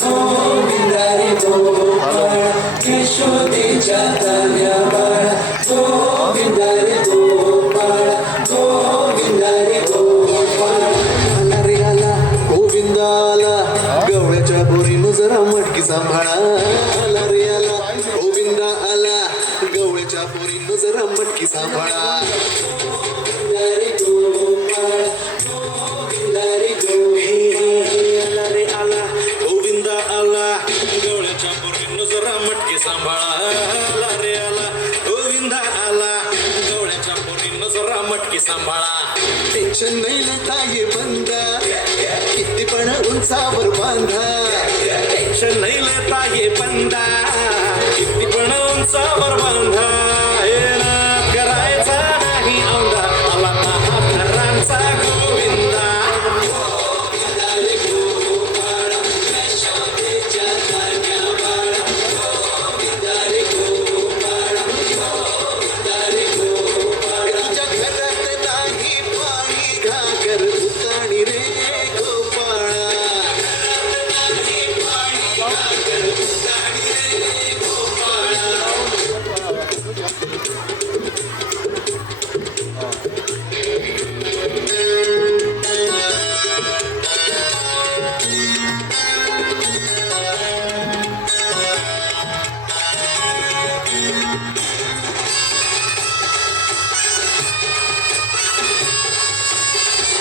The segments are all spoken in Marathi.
गोविंदा रे गोपाळ यशोदेच्या तान्ह्या बाळा गोविंदा रे गोपाळ गोविंदा रे गोपाळ आला रे आला गोविंदा आला गवळ्याच्या बोरीनं जरा मटकी सांभाळा आला रे आला गोविंदा आला गवळ्याच्या बोरीनं जरा मटकी सांभाळा गोविंदा रे गोपाळ गोविंदा रे आला रे आला गोविंदा आला गवळ्याच्या बोरीनं जरा मटकी सांभाळा आला रे आला गोविंदा आला गवळ्याच्या बोरीनं जरा मटकी सांभाळा टेन्शन नाही लेता ये बंदा किती पण उंचावर बांधा टेन्शन नाही लेता ये बंदा किती पण उंचावर बांधा हे नाद करायचा नाही औंधा आला महाराजांचा गोविंदा गोविंदा रे गोपाळ यशोदेच्या तान्ह्या बाळा गोविंदा रे गोपाळ गोविंदा रे गोपाळ तुझ्या घरात नाही पाणी घागर उताणी रे गोपाळा घरात नाही पाणी घागर उताणी रे गोपाळा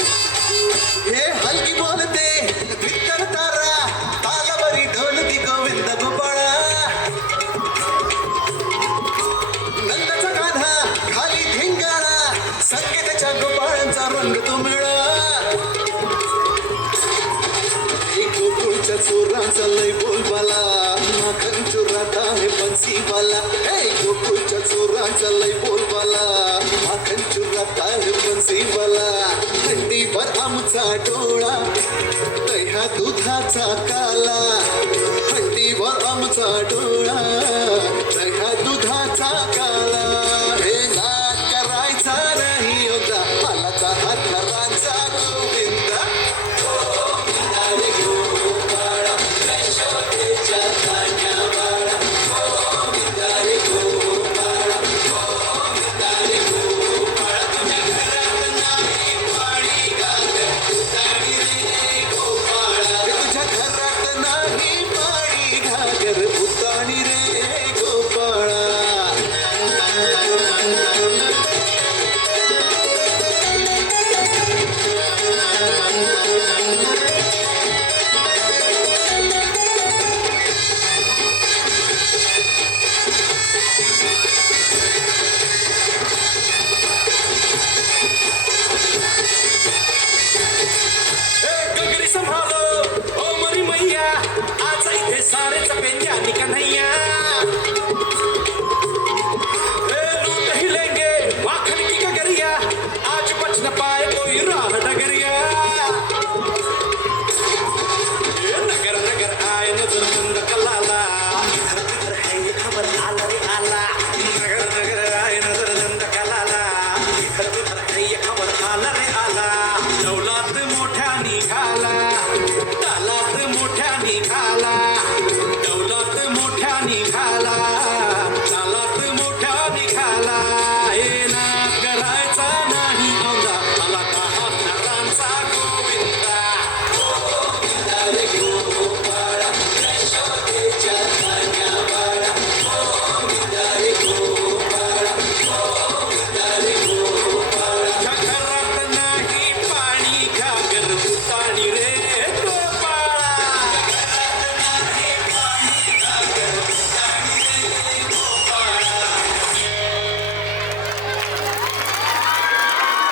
हे हलकी बोलते विठ्ठल तारा तालावरी ढोलकी गोविंद गोपाळा नंदाचा कान्हा खाली धिंगाणा संगीताच्या गोपाळांचा रंग तो मिळा एक गोकुळच्या चोरांचा लय बोलबाला माखन चोरात आहे बन्सीवाला एक गोकुळच्या चोरांचा लय बोलबाला माखन चोरात आहे बन्सीवाला थंडीभर आमचा डोळा दह्या दुधाचा काला थंडीभर आमचा डोळा दह्या दुधाचा काला हे नाद करायचा नाही होता मालाचा हात घरांचा गोविंदा गोविंदा रे गोपाळ यशोदेच्या तान्ह्या बाळा गोविंदा रे गोपाळ गोविंदा रे गोपाळ तुझ्या घरात नाही पाणी घागर उताणी रे गोपाळा तुझ्या घरात नाही पाणी घागर उताणी रे गोपाळा गगरी संभालो ओ मरी मैया आज इथे सारे चपेंजा निकन्हैया लूट ही लेंगे माखन की गगरिया आज बच न पाए कोई राह डगरिया नगर नगर आए नजर नंद कलाला इधर उधर है ये खबर आला रे आला नगर नगर आए नजर नंद कलाला इधर उधर है ये खबर आला रे आला दौलात मोठ्या निघाला तालात मोठ्या निघाला